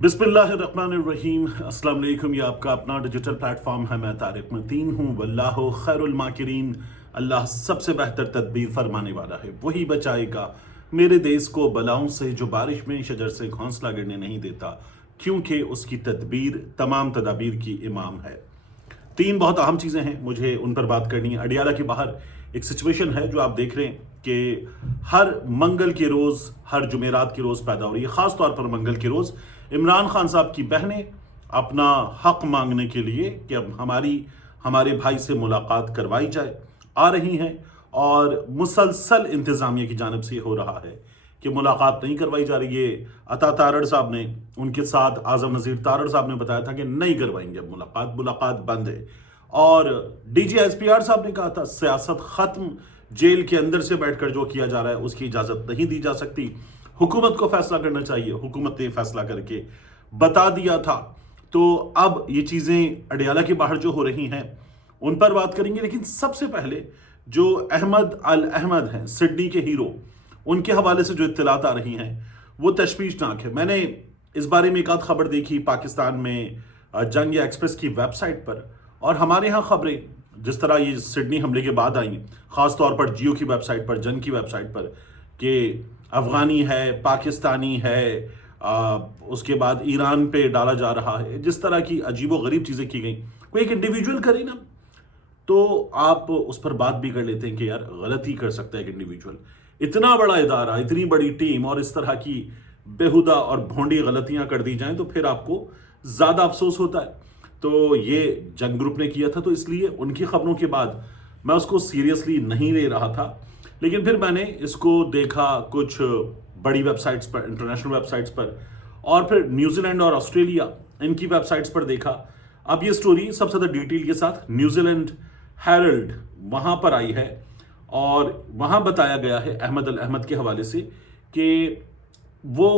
बिस्मिल्लाहिर्रहमानिर्रहीम। अस्सलाम वालेकुम। ये आपका अपना डिजिटल प्लेटफॉर्म है। मैं तारिक मतीन हूँ। वल्लाहु खैरुल माकिरीन। अल्लाह सबसे बेहतर तदबीर फरमाने वाला है, वही बचाएगा मेरे देश को बलाओं से, जो बारिश में शजर से घोंसला गिरने नहीं देता, क्योंकि उसकी तदबीर तमाम तदाबीर की इमाम है। तीन बहुत अहम चीज़ें हैं, मुझे उन पर बात करनी है। अडियाला के बाहर एक सिचुएशन है जो आप देख रहे हैं कि हर मंगल के रोज़, हर जुमेरात के रोज़ पैदा हो रही है। ख़ास तौर पर मंगल के रोज़ इमरान खान साहब की बहनें अपना हक मांगने के लिए कि अब हमारे भाई से मुलाकात करवाई जाए आ रही हैं, और मुसलसल इंतज़ामिया की जानिब से हो रहा है कि मुलाकात नहीं करवाई जा रही है। अता तारड़ साहब ने, उनके साथ आज़म नज़ीर तारड़ साहब ने बताया था कि नहीं करवाएंगे अब मुलाकात बंद है। और DGSPR साहब ने कहा था सियासत ख़त्म, जेल के अंदर से बैठकर जो किया जा रहा है उसकी इजाज़त नहीं दी जा सकती, हुकूमत को फैसला करना चाहिए। हुकूमत ने फैसला करके बता दिया था। तो अब ये चीज़ें अडियाला के बाहर जो हो रही हैं उन पर बात करेंगे, लेकिन सबसे पहले जो अहमद अल अहमद हैं, सिडनी के हीरो, उनके हवाले से जो इत्तलात आ रही हैं वो तशवीशनाक है। मैंने इस बारे में एक आध खबर देखी पाकिस्तान में जंग एक्सप्रेस की वेबसाइट पर, और हमारे यहाँ खबरें जिस तरह ये सिडनी हमले के बाद आई, ख़ास तौर पर जियो की वेबसाइट पर, जंग की वेबसाइट पर, कि अफ़गानी है, पाकिस्तानी है, उसके बाद ईरान पे डाला जा रहा है, जिस तरह की अजीब व गरीब चीज़ें की गई। कोई एक इंडिविजुअल करे ना तो आप उस पर बात भी कर लेते हैं कि यार गलती कर सकता है एक इंडिविजुअल। इतना बड़ा इदारा, इतनी बड़ी टीम, और इस तरह की बेहुदा और भोंडी गलतियां कर दी जाएं तो फिर आपको ज़्यादा अफसोस होता है। तो ये जंग ग्रुप ने किया था, तो इसलिए उनकी खबरों के बाद मैं उसको सीरियसली नहीं ले रहा था। लेकिन फिर मैंने इसको देखा कुछ बड़ी वेबसाइट्स पर, इंटरनेशनल वेबसाइट्स पर, और फिर न्यूजीलैंड और ऑस्ट्रेलिया इनकी वेबसाइट्स पर देखा। अब ये स्टोरी सबसे ज़्यादा डिटेल के साथ न्यूजीलैंड हेरल्ड वहाँ पर आई है, और वहाँ बताया गया है अहमद अल अहमद के हवाले से कि वो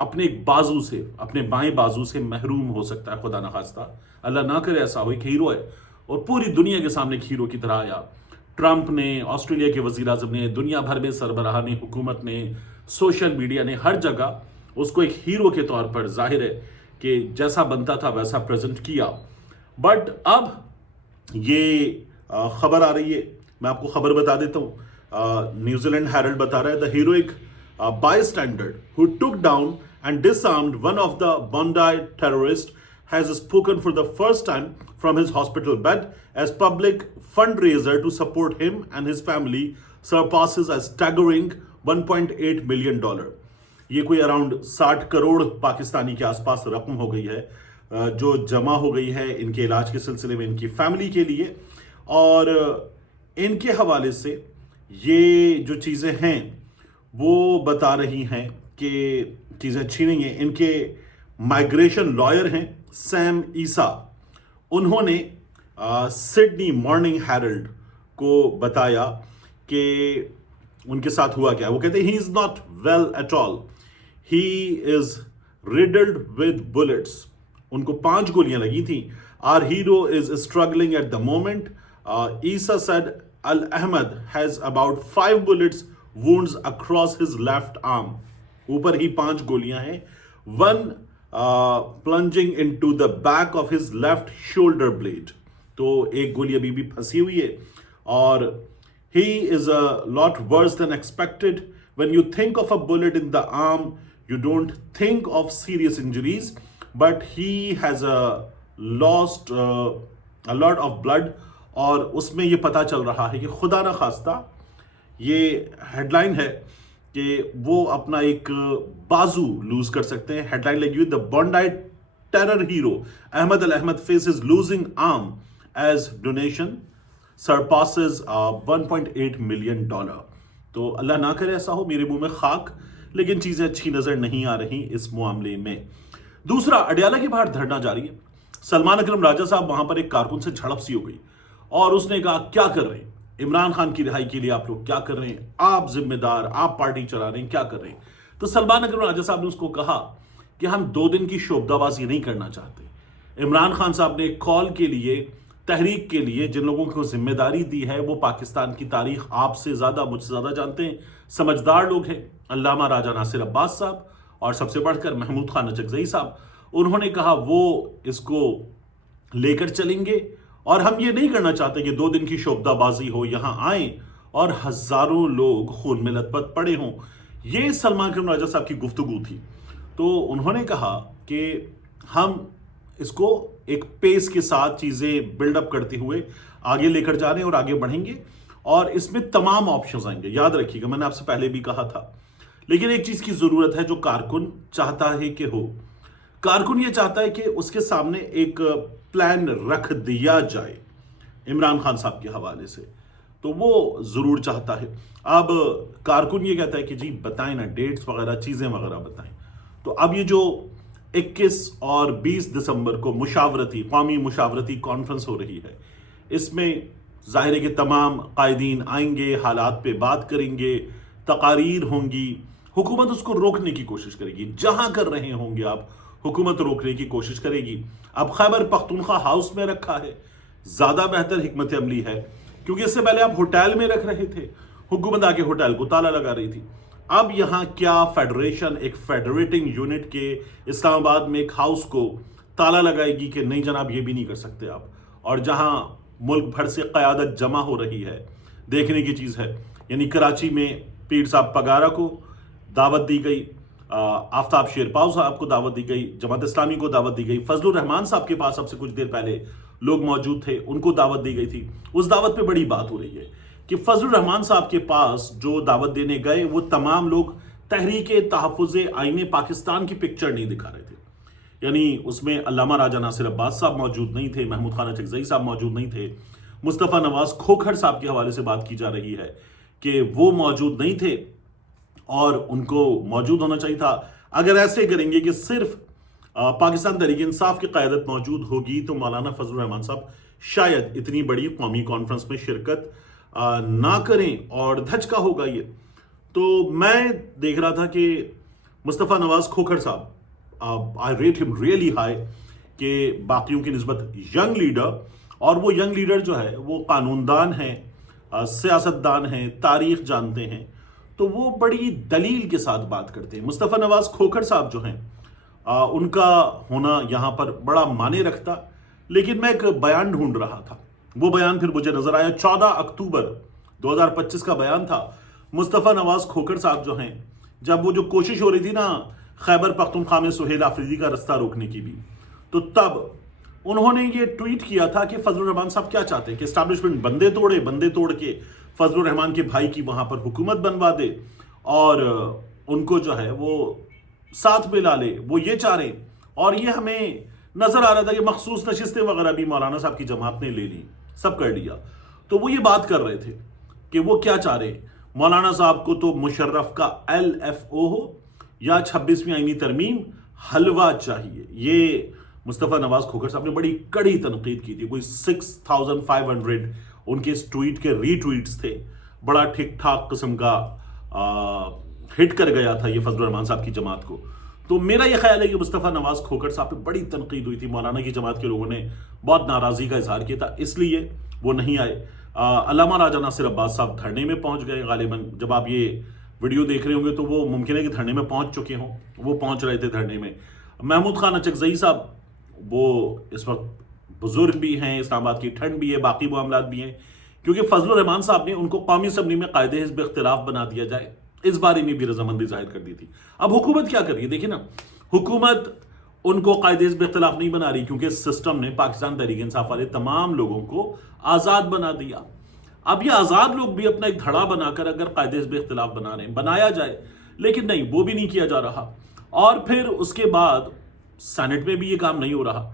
अपने बाजू से, अपने बाएं बाजू से महरूम हो सकता है, खुदा न खास्ता, अल्लाह ना करे ऐसा हो। एक हीरो है और पूरी दुनिया के सामने एक हीरो की तरह आया। ट्रंप ने, ऑस्ट्रेलिया के वज़ीर आज़म ने, दुनिया भर में सरबराह ने, हुकूमत ने, सोशल मीडिया ने, हर जगह उसको एक हीरो के तौर पर जाहिर है कि जैसा बनता था वैसा प्रेजेंट किया। बट अब ये खबर आ रही है, मैं आपको खबर बता देता हूँ। न्यूजीलैंड हेरल्ड बता रहा है the heroic bystander who took down and disarmed one of the Bondi terrorists has spoken for the first time from his hospital bed as public fundraiser to support him and his family surpasses a staggering $1.8 million। ये कोई around 60 crore Pakistani के आसपास रकम हो गई है जो जमा हो गई है इनके इलाज के सिलसिले में, इनकी फैमिली के लिए। और इनके हवाले से ये जो चीज़ें हैं वो बता रही हैं कि चीज़ें अच्छी नहीं हैं। इनके माइग्रेशन लॉयर हैं सैम ईसा, उन्होंने सिडनी मॉर्निंग हेरल्ड को बताया कि उनके साथ हुआ क्या। वो कहते हैं he is not well at all, he is riddled with bullets. उनको 5 गोलियां लगी थी। Our hero is struggling at the moment. Isa said Al Ahmed has about 5 bullets wounds across his left arm। ऊपर ही 5 गोलियां हैं, one plunging into the back of his left shoulder blade। तो एक गोली अभी भी फंसी हुई है, और he is a lot worse than expected। when you think of a bullet in the arm you don't think of serious injuries, but he has lost a lot of blood। और उसमें ये पता चल रहा है कि खुदा न खास्ता, ये हेडलाइन है कि वो अपना एक बाजू लूज कर सकते हैं। हेडलाइन लगी हुई the Bondi terror hero Ahmed Al Ahmed faces losing arm as donation surpasses $1.8 million. तो अल्लाह ना करे ऐसा हो, मेरे मुंह में खाक, लेकिन चीज़ें अच्छी नज़र नहीं आ रही इस मामले में। दूसरा, अडियाला के बाहर धरना जारी है। सलमान अकरम राजा साहब, वहां पर एक कारकुन से झड़प सी हो गई और उसने कहा क्या कर रहे हैं इमरान खान की रिहाई के लिए, आप लोग क्या कर रहे हैं, आप जिम्मेदार, आप पार्टी चला रहे हैं, क्या कर रहे हैं। तो सलमान अकरम राजा साहब ने उसको कहा कि हम 2 दिन की शोबदाबाजी नहीं करना चाहते। इमरान खान साहब ने कॉल के लिए, तहरीक के लिए जिन लोगों को जिम्मेदारी दी है वो पाकिस्तान की तारीख आपसे ज़्यादा, मुझसे ज़्यादा जानते हैं, समझदार लोग हैं। अल्लामा राजा नासिर अब्बास साहब और सबसे बढ़कर महमूद खान नचकज़ई साहब, انہوں نے کہا وہ اس کو لے کر چلیں گے، اور ہم یہ نہیں کرنا چاہتے کہ 2 دن کی شعبدہ بازی ہو، یہاں آئیں اور ہزاروں لوگ خون میں لت پت پڑے ہوں۔ یہ سلمان کریم راجہ صاحب کی گفتگو تھی۔ تو انہوں نے کہا کہ ہم اس کو ایک پیس کے ساتھ چیزیں بلڈ اپ کرتے ہوئے آگے لے کر جا رہے ہیں اور آگے بڑھیں گے، اور اس میں تمام آپشنز آئیں گے۔ یاد رکھیے گا، میں نے آپ سے پہلے بھی کہا تھا، لیکن ایک چیز کی ضرورت ہے جو کارکن چاہتا ہے کہ ہو۔ کارکن یہ چاہتا ہے کہ اس کے سامنے ایک پلان رکھ دیا جائے عمران خان صاحب کے حوالے سے، تو وہ ضرور چاہتا ہے۔ اب کارکن یہ کہتا ہے کہ جی بتائیں نا، ڈیٹس وغیرہ چیزیں وغیرہ بتائیں۔ تو اب یہ جو 21 اور 20 دسمبر کو قومی مشاورتی کانفرنس ہو رہی ہے، اس میں ظاہر ہے کہ تمام قائدین آئیں گے، حالات پہ بات کریں گے، تقاریر ہوں گی، حکومت اس کو روکنے کی کوشش کرے گی۔ جہاں کر رہے ہوں گے آپ، حکومت روکنے کی کوشش کرے گی۔ اب خیبر پختونخوا ہاؤس میں رکھا ہے، زیادہ بہتر حکمت عملی ہے، کیونکہ اس سے پہلے آپ ہوٹل میں رکھ رہے تھے، حکومت آ کے ہوٹل کو تالا لگا رہی تھی۔ اب یہاں کیا فیڈریشن ایک فیڈریٹنگ یونٹ کے اسلام آباد میں ایک ہاؤس کو تالا لگائے گی کہ نہیں جناب یہ بھی نہیں کر سکتے آپ؟ اور جہاں ملک بھر سے قیادت جمع ہو رہی ہے، دیکھنے کی چیز ہے۔ یعنی کراچی میں پیر صاحب پگارا کو دعوت دی گئی، آفتاب شیرپاؤ صاحب کو دعوت دی گئی، جماعت اسلامی کو دعوت دی گئی، فضل الرحمان صاحب کے پاس اب سے کچھ دیر پہلے لوگ موجود تھے، ان کو دعوت دی گئی تھی۔ اس دعوت پہ بڑی بات ہو رہی ہے کہ فضل الرحمان صاحب کے پاس جو دعوت دینے گئے وہ تمام لوگ تحریک تحفظ آئین پاکستان کی پکچر نہیں دکھا رہے تھے۔ یعنی اس میں علامہ راجہ ناصر عباس صاحب موجود نہیں تھے، محمود خان اچکزئی صاحب موجود نہیں تھے، مصطفیٰ نواز کھوکھر صاحب کے حوالے سے بات کی جا رہی ہے کہ وہ موجود نہیں تھے اور ان کو موجود ہونا چاہیے تھا۔ اگر ایسے کریں گے کہ صرف پاکستان تحریک انصاف کی قیادت موجود ہوگی تو مولانا فضل الرحمان صاحب شاید اتنی بڑی قومی کانفرنس میں شرکت نہ کریں، اور دھچکا ہوگا یہ۔ تو میں دیکھ رہا تھا کہ مصطفیٰ نواز کھوکھر صاحب، I rate him really high، کہ باقیوں کی نسبت ینگ لیڈر، اور وہ ینگ لیڈر جو ہے وہ قانون دان ہیں، سیاست دان ہیں، تاریخ جانتے ہیں، تو وہ بڑی دلیل کے ساتھ بات کرتے ہیں۔ مصطفیٰ نواز کھوکھر صاحب جو ہیں ان کا ہونا یہاں پر بڑا معنی رکھتا، لیکن میں ایک بیان ڈھونڈ رہا تھا، وہ بیان پھر مجھے نظر آیا، 14 اکتوبر 2025 کا بیان تھا۔ مصطفیٰ نواز کھوکھر صاحب جو ہیں، جب وہ جو کوشش ہو رہی تھی نا خیبر پختونخوا میں سہیل آفریدی کا رستہ روکنے کی بھی، تو تب انہوں نے یہ ٹویٹ کیا تھا کہ فضل الرحمان صاحب کیا چاہتے ہیں کہ اسٹیبلشمنٹ بندے توڑ کے فضل الرحمان کے بھائی کی وہاں پر حکومت بنوا دے اور ان کو جو ہے وہ ساتھ میں لا لے، وہ یہ چاہ رہے۔ اور یہ ہمیں نظر آ رہا تھا کہ مخصوص نشستیں وغیرہ بھی مولانا صاحب کی جماعت نے لے لی، سب کر لیا۔ تو وہ یہ بات کر رہے تھے کہ وہ کیا چاہ رہے، مولانا صاحب کو تو مشرف کا LFO ہو یا 26ویں آئینی ترمیم حلوہ چاہیے۔ یہ مصطفیٰ نواز کھوکھر صاحب نے بڑی کڑی تنقید کی تھی، کوئی 6500 ان کے اس ٹویٹ کے ری ٹویٹس تھے، بڑا ٹھیک ٹھاک قسم کا ہٹ کر گیا تھا یہ فضل الرحمان صاحب کی جماعت کو۔ تو میرا یہ خیال ہے کہ مصطفیٰ نواز کھوکھر صاحب پہ بڑی تنقید ہوئی تھی، مولانا کی جماعت کے لوگوں نے بہت ناراضی کا اظہار کیا تھا، اس لیے وہ نہیں آئے۔ علامہ راجہ ناصر عباس صاحب دھرنے میں پہنچ گئے، غالباً جب آپ یہ ویڈیو دیکھ رہے ہوں گے تو وہ ممکن ہے کہ دھرنے میں پہنچ چکے ہوں، وہ پہنچ رہے تھے دھرنے میں۔ محمود خان اچکزئی صاحب وہ اس وقت بزرگ بھی ہیں، اسلام آباد کی ٹھنڈ بھی ہے، باقی معاملات بھی ہیں، کیونکہ فضل الرحمان صاحب نے ان کو قومی اسمبلی میں قائد حزب اختلاف بنا دیا جائے، اس بارے میں بھی رضامندی ظاہر کر دی تھی۔ اب حکومت کیا کر رہی ہے، دیکھیں نا، حکومت ان کو قائد حزب اختلاف نہیں بنا رہی، کیونکہ سسٹم نے پاکستان تحریک انصاف والے تمام لوگوں کو آزاد بنا دیا۔ اب یہ آزاد لوگ بھی اپنا ایک دھڑا بنا کر اگر قائد حزب اختلاف بنا رہے ہیں، بنایا جائے، لیکن نہیں، وہ بھی نہیں کیا جا رہا۔ اور پھر اس کے بعد سینٹ میں بھی یہ کام نہیں ہو رہا۔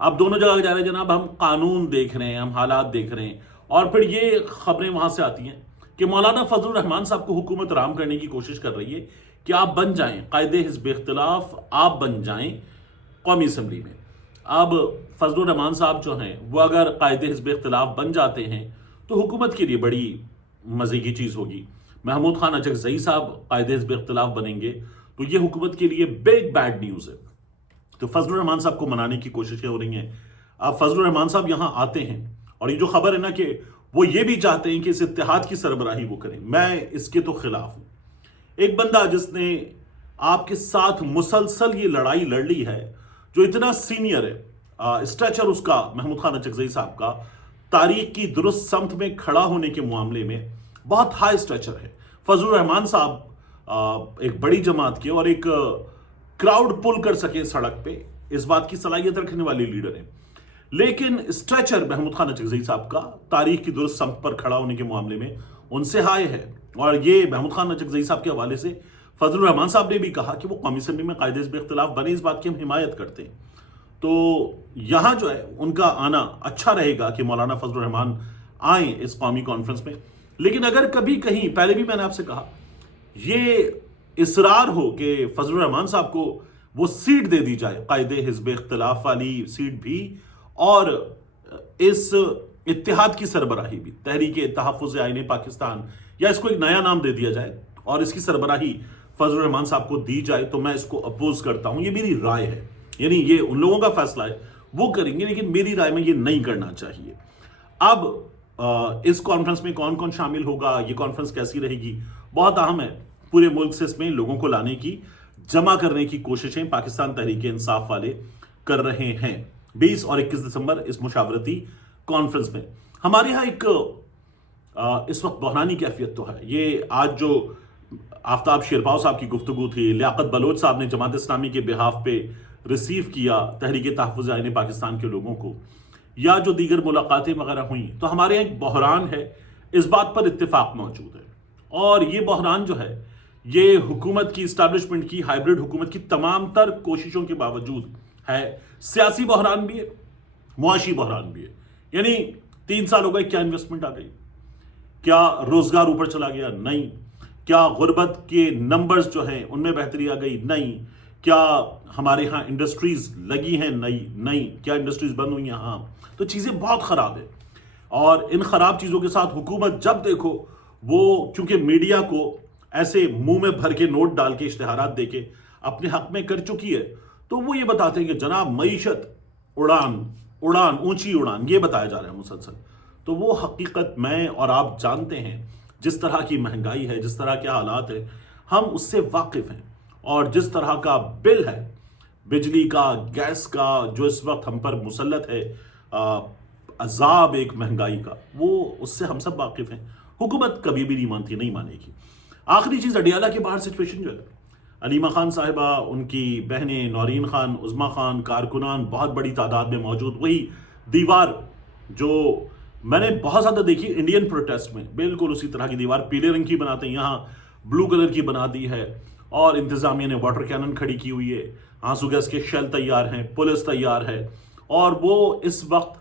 اب دونوں جگہ جا رہے ہیں جناب، ہم قانون دیکھ رہے ہیں، ہم حالات دیکھ رہے ہیں، اور پھر یہ خبریں وہاں سے آتی ہیں کہ مولانا فضل الرحمان صاحب کو حکومت رام کرنے کی کوشش کر رہی ہے کہ آپ بن جائیں قائد حزب اختلاف، آپ بن جائیں قومی اسمبلی میں۔ اب فضل الرحمان صاحب جو ہیں وہ اگر قائد حزب اختلاف بن جاتے ہیں تو حکومت کے لیے بڑی مزے کی چیز ہوگی۔ محمود خان اچکزئی صاحب قائد حزب اختلاف بنیں گے تو یہ حکومت کے لیے بگ بیڈ نیوز ہے۔ تو فضل الرحمان صاحب کو منانے کی کوششیں ہو رہی ہیں۔ اب فضل الرحمان صاحب یہاں آتے ہیں، اور یہ جو خبر ہے نا کہ وہ یہ بھی چاہتے ہیں کہ اس اتحاد کی سربراہی وہ کریں، میں اس کے تو خلاف ہوں۔ ایک بندہ جس نے آپ کے ساتھ مسلسل یہ لڑائی لڑ لی ہے، जो इतना सीनियर है, स्ट्रेचर उसका महमूद खान अचकजई साहब का तारीख की दुरुस्त समत में खड़ा होने के मामले में बहुत हाई स्ट्रेचर है। फजलुर रहमान साहब एक बड़ी जमात के और एक क्राउड पुल कर सके सड़क पे, इस बात की सलाहियत रखने वाले लीडर हैं। लेकिन स्ट्रेचर महमूद खान अचकजई साहब का तारीख की दुरुस्त समत पर खड़ा होने के मामले में उनसे हाई है। और ये महमूद खान अचकजई साहब के हवाले से फजलुर रहमान साहब ने भी कहा कि वो कौमी असम्बली में कायदे हिज़्ब इख्तिलाफ बने, इस बात की हम हिमायत करते हैं। तो यहाँ जो है उनका आना अच्छा रहेगा कि मौलाना फजलुर रहमान आए इस कौमी कॉन्फ्रेंस में। लेकिन अगर कभी कहीं, पहले भी मैंने आपसे कहा, ये इसरार हो कि फजलुर रहमान साहब को वो सीट दे दी जाए, कायदे हिज़्ब इख्तिलाफ वाली सीट भी, और इस इत्तिहाद की सरबराही भी, तहरीक तहफ़्फ़ुज़ आईन पाकिस्तान, या इसको एक नया नाम दे दिया जाए और इसकी सरबराही फजलुर रहमान साहब को दी जाए, तो मैं इसको अपोज करता हूं। ये मेरी राय है, यानी ये उन लोगों का फैसला है, वो करेंगे, लेकिन मेरी राय में ये नहीं करना चाहिए। अब इस कॉन्फ्रेंस में कौन कौन शामिल होगा, ये कॉन्फ्रेंस कैसी रहेगी, बहुत अहम है। पूरे मुल्क से इसमें लोगों को लाने की, जमा करने की कोशिशें पाकिस्तान तहरीक इंसाफ वाले कर रहे हैं। 20 और 21 दिसंबर इस मुशावरती कॉन्फ्रेंस में हमारे यहाँ एक इस वक्त बहरानी कैफियत तो है। ये आज जो आफ्ताब शेरपाव साहब की गुफ्तगू थी, लियाकत बलोच साहब ने जमात इस्लामी के बिहाफ पे रिसीव किया तहरीक तहफ़्फ़ुज़ आईन पाकिस्तान के लोगों को, या जो दीगर मुलाकातें वगैरह हुई, तो हमारे यहाँ एक बहरान है, इस बात पर इत्तेफाक मौजूद है। और ये बहरान जो है, ये हुकूमत की, इस्टेब्लिशमेंट की, हाइब्रिड हुकूमत की तमाम तर कोशिशों के बावजूद है। सियासी बहरान भी है, मुआशी बहरान भी है। यानी 3 साल हो गए, क्या इन्वेस्टमेंट आ गई, क्या रोजगार ऊपर चला गया, नहीं। क्या गुर्बत के नंबर्स जो हैं उनमें बेहतरी आ गई, नहीं। क्या हमारे यहाँ इंडस्ट्रीज लगी हैं, नहीं। क्या इंडस्ट्रीज बंद हुई हैं, हाँ। तो चीज़ें बहुत ख़राब है। और इन ख़राब चीज़ों के साथ हुकूमत जब देखो, वो चूंकि मीडिया को ऐसे मुंह में भर के नोट डाल के इश्तिहारात दे के अपने हक में कर चुकी है, तो वो ये बताते हैं कि जनाब मईशत उड़ान ऊंची उड़ान, ये बताया जा रहा है मुसलसल। तो वो हकीकत मैं और आप जानते हैं, जिस तरह की महंगाई है, जिस तरह के हालात है, हम उससे वाकिफ हैं। और जिस तरह का बिल है बिजली का, गैस का, जो इस वक्त हम पर मुसल्लत है, अजाब एक महंगाई का, वो उससे हम सब वाकिफ हैं। हुकूमत कभी भी नहीं मानती, नहीं मानेगी। आखिरी चीज़, अडियाला के बाहर सिचुएशन जो है, अलीमा खान साहिबा, उनकी बहनें नौरीन खान, उज़्मा खान, कारकुनान बहुत बड़ी तादाद में मौजूद। वही दीवार जो मैंने बहुत ज़्यादा देखी इंडियन प्रोटेस्ट में, बिल्कुल उसी तरह की दीवार, पीले रंग की बनाते हैं, यहाँ ब्लू कलर की बना दी है। और इंतज़ामिया ने वाटर कैनन खड़ी की हुई है, आंसू गैस के शेल तैयार हैं, पुलिस तैयार है। और वो इस वक्त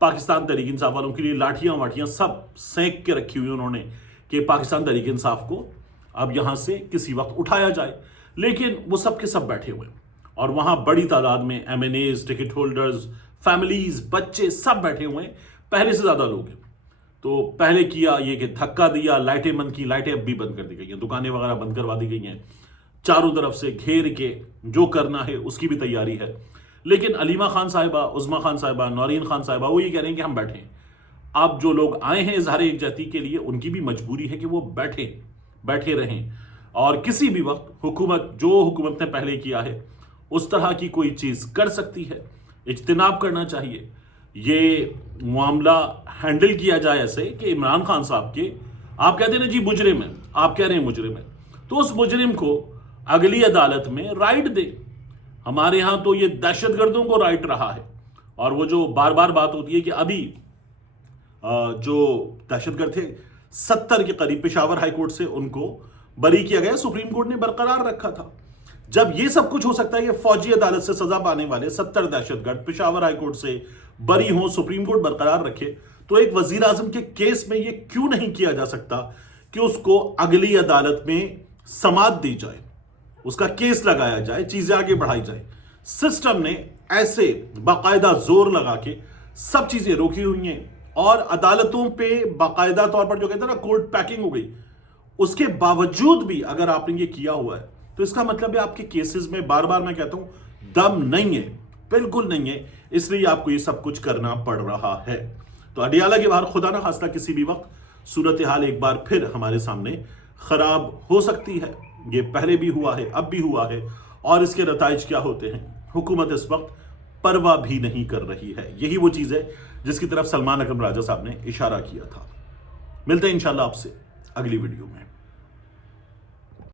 पाकिस्तान तहरीक इंसाफ वालों के लिए लाठियाँ वाठियाँ सब सेंक के रखी हुई उन्होंने, कि पाकिस्तान तहरीक इंसाफ को अब यहाँ से किसी वक्त उठाया जाए। लेकिन वो सब के सब बैठे हुए हैं, और वहाँ बड़ी तादाद में MNAs, टिकट होल्डर्स, फैमिलीज, बच्चे सब बैठे हुए हैं, पहले से ज़्यादा लोग हैं। तो पहले किया ये कि धक्का दिया, लाइटें बंद की, लाइटें अब भी बंद कर दी गई हैं, दुकानें वगैरह बंद करवा दी गई हैं, चारों तरफ से घेर के जो करना है उसकी भी तैयारी है। लेकिन अलीमा खान साहिबा, उज़्मा खान साहिबा, नौरीन खान साहिबा, वो ये कह रहे हैं कि हम बैठें। अब जो लोग आए हैं इज़हार यकजहती के लिए, उनकी भी मजबूरी है कि वो बैठे रहें। और किसी भी वक्त हुकूमत, जो हुकूमत ने पहले किया है उस तरह की कोई चीज़ कर सकती है, इज्तिनाब करना चाहिए। ये मामला हैंडल किया जाए ऐसे कि इमरान खान साहब के, आप कहते हैं ना जी मुजरिम है, आप कह रहे हैं मुजरिम है, तो उस मुजरिम को अगली अदालत में राइट दे। हमारे यहाँ तो ये दहशतगर्दों को राइट रहा है। और वो जो बार बार बात होती है कि अभी जो दहशतगर्द थे 70 के करीब, पेशावर हाई कोर्ट से उनको बरी किया गया, सुप्रीम कोर्ट ने बरकरार रखा था। जब ये सब कुछ हो सकता है कि फौजी अदालत से सजा पाने वाले 70 दहशतगर्द पेशावर हाई कोर्ट से बरी हों, सुप्रीम कोर्ट बरकरार रखे, तो एक वजीर आजम के केस में ये क्यों नहीं किया जा सकता कि उसको अगली अदालत में समाअत दी जाए, उसका केस लगाया जाए, चीजें आगे बढ़ाई जाए। सिस्टम ने ऐसे बाकायदा जोर लगा के सब चीजें रोकी हुई हैं, और अदालतों पे बाकायदा तौर पर जो कहते हैं ना कोर्ट पैकिंग हो गई। उसके बावजूद भी अगर आपने ये किया हुआ है, तो इसका मतलब है आपके केसेस में, बार बार मैं कहता हूं, दम नहीं है, बिल्कुल नहीं है। इसलिए आपको ये सब कुछ करना पड़ रहा है। तो अडियाला के बाहर खुदा ना खास्ता किसी भी वक्त सूरत हाल एक बार फिर हमारे सामने खराब हो सकती है। ये पहले भी हुआ है, अब भी हुआ है, और इसके नताइज क्या होते हैं हुकूमत इस वक्त परवाह भी नहीं कर रही है। यही वो चीज़ है जिसकी तरफ सलमान अकरम राजा साहब ने इशारा किया था। मिलते हैं इंशाल्लाह आपसे अगली वीडियो में।